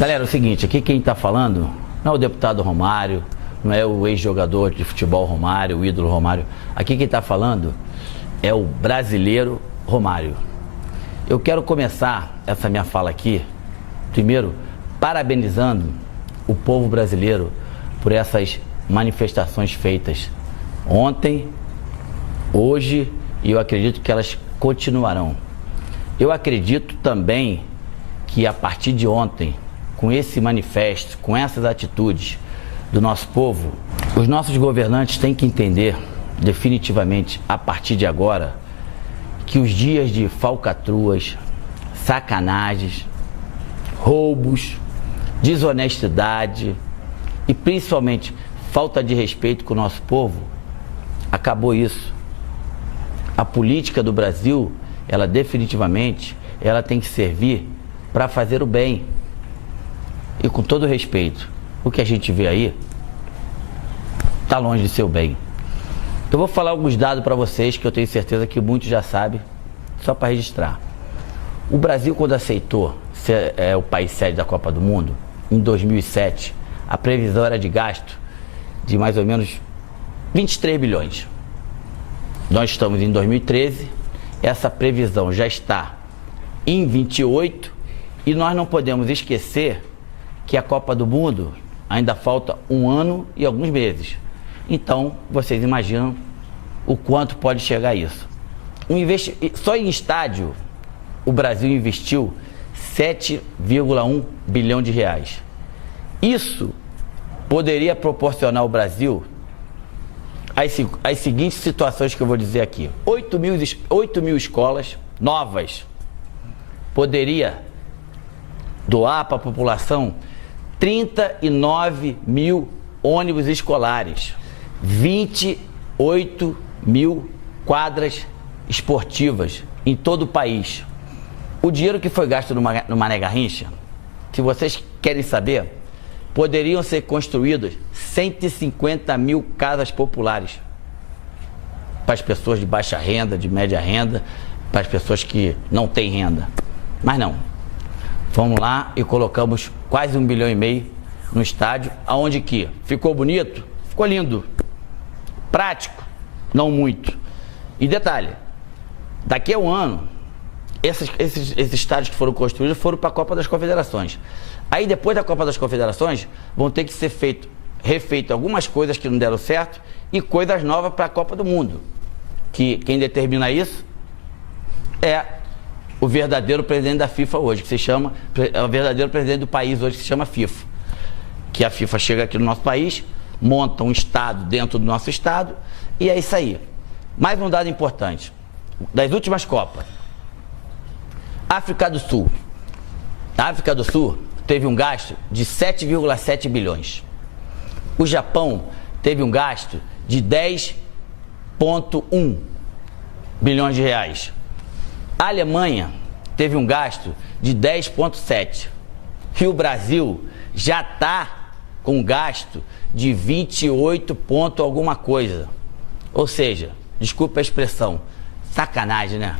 Galera, é o seguinte, aqui quem está falando não é o deputado Romário, não é o ex-jogador de futebol Romário, o ídolo Romário. Aqui quem está falando é o brasileiro Romário. Eu quero começar essa minha fala aqui, primeiro, parabenizando o povo brasileiro por essas manifestações feitas ontem, hoje, e eu acredito que elas continuarão. Eu acredito também que a partir de ontem, com esse manifesto, com essas atitudes do nosso povo, os nossos governantes têm que entender definitivamente, a partir de agora, que os dias de falcatruas, sacanagens, roubos, desonestidade e principalmente falta de respeito com o nosso povo, acabou isso. A política do Brasil, ela definitivamente, ela tem que servir para fazer o bem. E com todo respeito, o que a gente vê aí está longe de ser o bem. Eu vou falar alguns dados para vocês que eu tenho certeza que muitos já sabem, só para registrar. O Brasil, quando aceitou ser o país sede da Copa do Mundo, em 2007, a previsão era de gasto de mais ou menos 23 bilhões. Nós estamos em 2013, essa previsão já está em 28 e nós não podemos esquecer que a Copa do Mundo ainda falta um ano e alguns meses. Então, vocês imaginam o quanto pode chegar isso. Só em estádio, o Brasil investiu 7,1 bilhão de reais. Isso poderia proporcionar ao Brasil as seguintes situações que eu vou dizer aqui. 8 mil escolas novas. Poderia doar para a população 39 mil ônibus escolares, 28 mil quadras esportivas em todo o país. O dinheiro que foi gasto no Mané Garrincha, se vocês querem saber, poderiam ser construídas 150 mil casas populares para as pessoas de baixa renda, de média renda, para as pessoas que não têm renda. Mas não. Vamos lá e colocamos quase 1,5 bilhão no estádio, aonde que ficou bonito, ficou lindo, prático, não muito. E detalhe, daqui a um ano, esses estádios que foram construídos foram para a Copa das Confederações. Aí depois da Copa das Confederações, vão ter que ser refeito algumas coisas que não deram certo e coisas novas para a Copa do Mundo. Que quem determina isso é o verdadeiro presidente da FIFA hoje, que se chama, é o verdadeiro presidente do país hoje, que se chama FIFA. Que a FIFA chega aqui no nosso país, monta um estado dentro do nosso estado e é isso aí. Mais um dado importante, das últimas Copas, África do Sul. A África do Sul teve um gasto de 7,7 bilhões. O Japão teve um gasto de 10,1 bilhões de reais. A Alemanha teve um gasto de 10,7. E o Brasil já está com um gasto de 28 ponto alguma coisa. Ou seja, desculpa a expressão, sacanagem, né?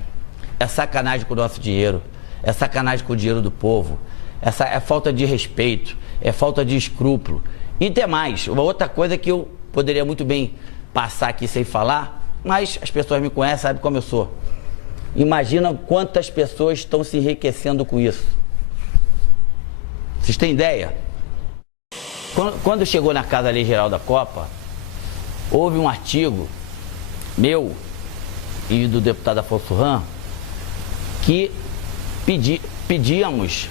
É sacanagem com o nosso dinheiro, é sacanagem com o dinheiro do povo, é falta de respeito, é falta de escrúpulo. E tem mais, uma outra coisa que eu poderia muito bem passar aqui sem falar, mas as pessoas me conhecem, sabem como eu sou. Imagina quantas pessoas estão se enriquecendo com isso. Vocês têm ideia? Quando chegou na Casa Lei Geral da Copa, houve um artigo meu e do deputado Afonso Ram que pedíamos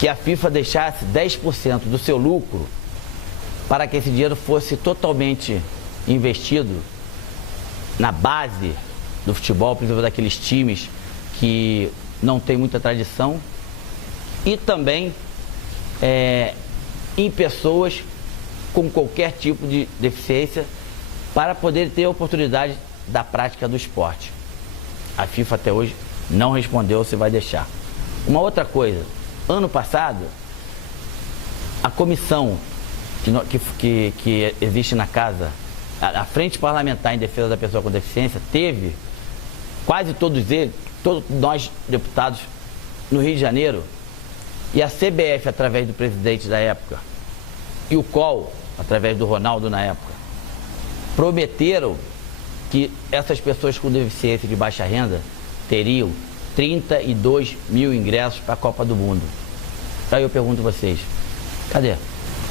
que a FIFA deixasse 10% do seu lucro para que esse dinheiro fosse totalmente investido na base do futebol, principalmente daqueles times que não tem muita tradição, e também em pessoas com qualquer tipo de deficiência para poder ter a oportunidade da prática do esporte. A FIFA até hoje não respondeu se vai deixar. Uma outra coisa, ano passado, a comissão que existe na casa, a Frente Parlamentar em Defesa da Pessoa com Deficiência, teve quase todos nós deputados no Rio de Janeiro, E a CBF, através do presidente da época, e o COL, através do Ronaldo na época, prometeram que essas pessoas com deficiência de baixa renda teriam 32 mil ingressos para a Copa do Mundo. Aí eu pergunto a vocês, cadê?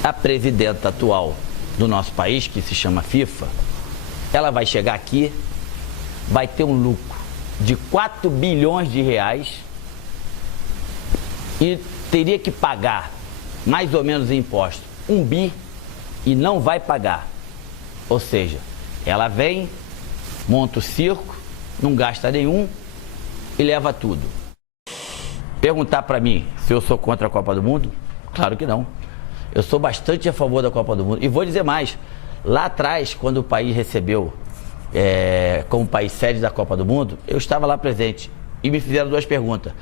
A presidenta atual do nosso país, que se chama FIFA, ela vai chegar aqui, vai ter um lucro de 4 bilhões de reais e teria que pagar mais ou menos em imposto 1 bi e não vai pagar. Ou seja, ela vem, monta o circo, não gasta nenhum e leva tudo. Perguntar para mim se eu sou contra a Copa do Mundo? Claro que não. Eu sou bastante a favor da Copa do Mundo. E vou dizer mais, lá atrás, quando o país recebeu como país sede da Copa do Mundo, eu estava lá presente e me fizeram 2 perguntas.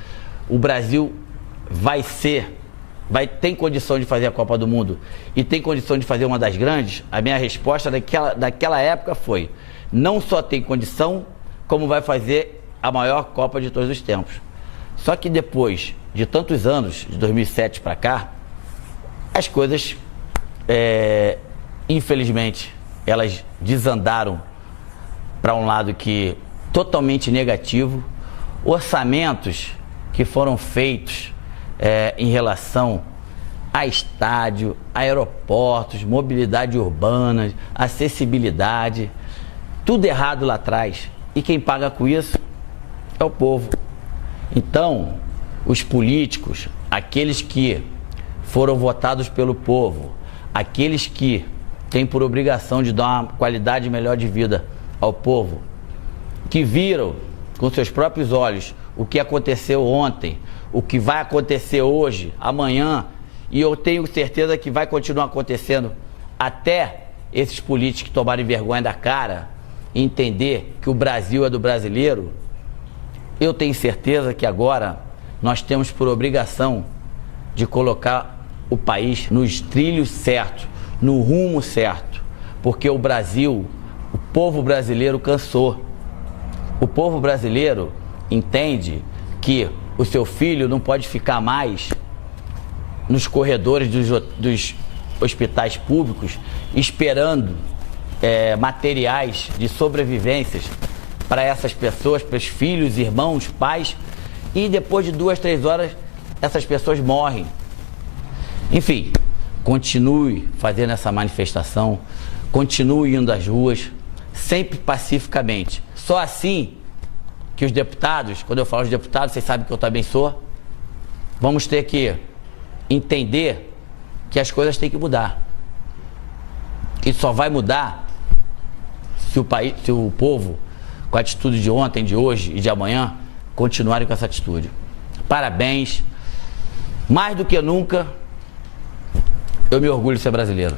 O Brasil tem condição de fazer a Copa do Mundo e tem condição de fazer uma das grandes? A minha resposta daquela época foi: não só tem condição, como vai fazer a maior Copa de todos os tempos. Só que depois de tantos anos, de 2007 para cá, as coisas, infelizmente, elas desandaram para um lado que totalmente negativo. Orçamentos que foram feitos em relação a estádio, aeroportos, mobilidade urbana, acessibilidade, tudo errado lá atrás. E quem paga com isso é o povo. Então, os políticos, aqueles que foram votados pelo povo, aqueles que têm por obrigação de dar uma qualidade melhor de vida ao povo, que viram com seus próprios olhos o que aconteceu ontem, o que vai acontecer hoje, amanhã, e eu tenho certeza que vai continuar acontecendo até esses políticos tomarem vergonha da cara e entender que o Brasil é do brasileiro. Eu tenho certeza que agora nós temos por obrigação de colocar o país nos trilhos certos, no rumo certo, porque o Brasil, o povo brasileiro cansou. O povo brasileiro entende que o seu filho não pode ficar mais nos corredores dos hospitais públicos esperando materiais de sobrevivências para essas pessoas, para os filhos, irmãos, pais, e depois de 2, 3 horas essas pessoas morrem. Enfim, continue fazendo essa manifestação, continue indo às ruas, sempre pacificamente. Só assim que os deputados, quando eu falo os deputados, vocês sabem que eu também sou, vamos ter que entender que as coisas têm que mudar. E só vai mudar se o povo, com a atitude de ontem, de hoje e de amanhã, continuarem com essa atitude. Parabéns. Mais do que nunca, eu me orgulho de ser brasileiro.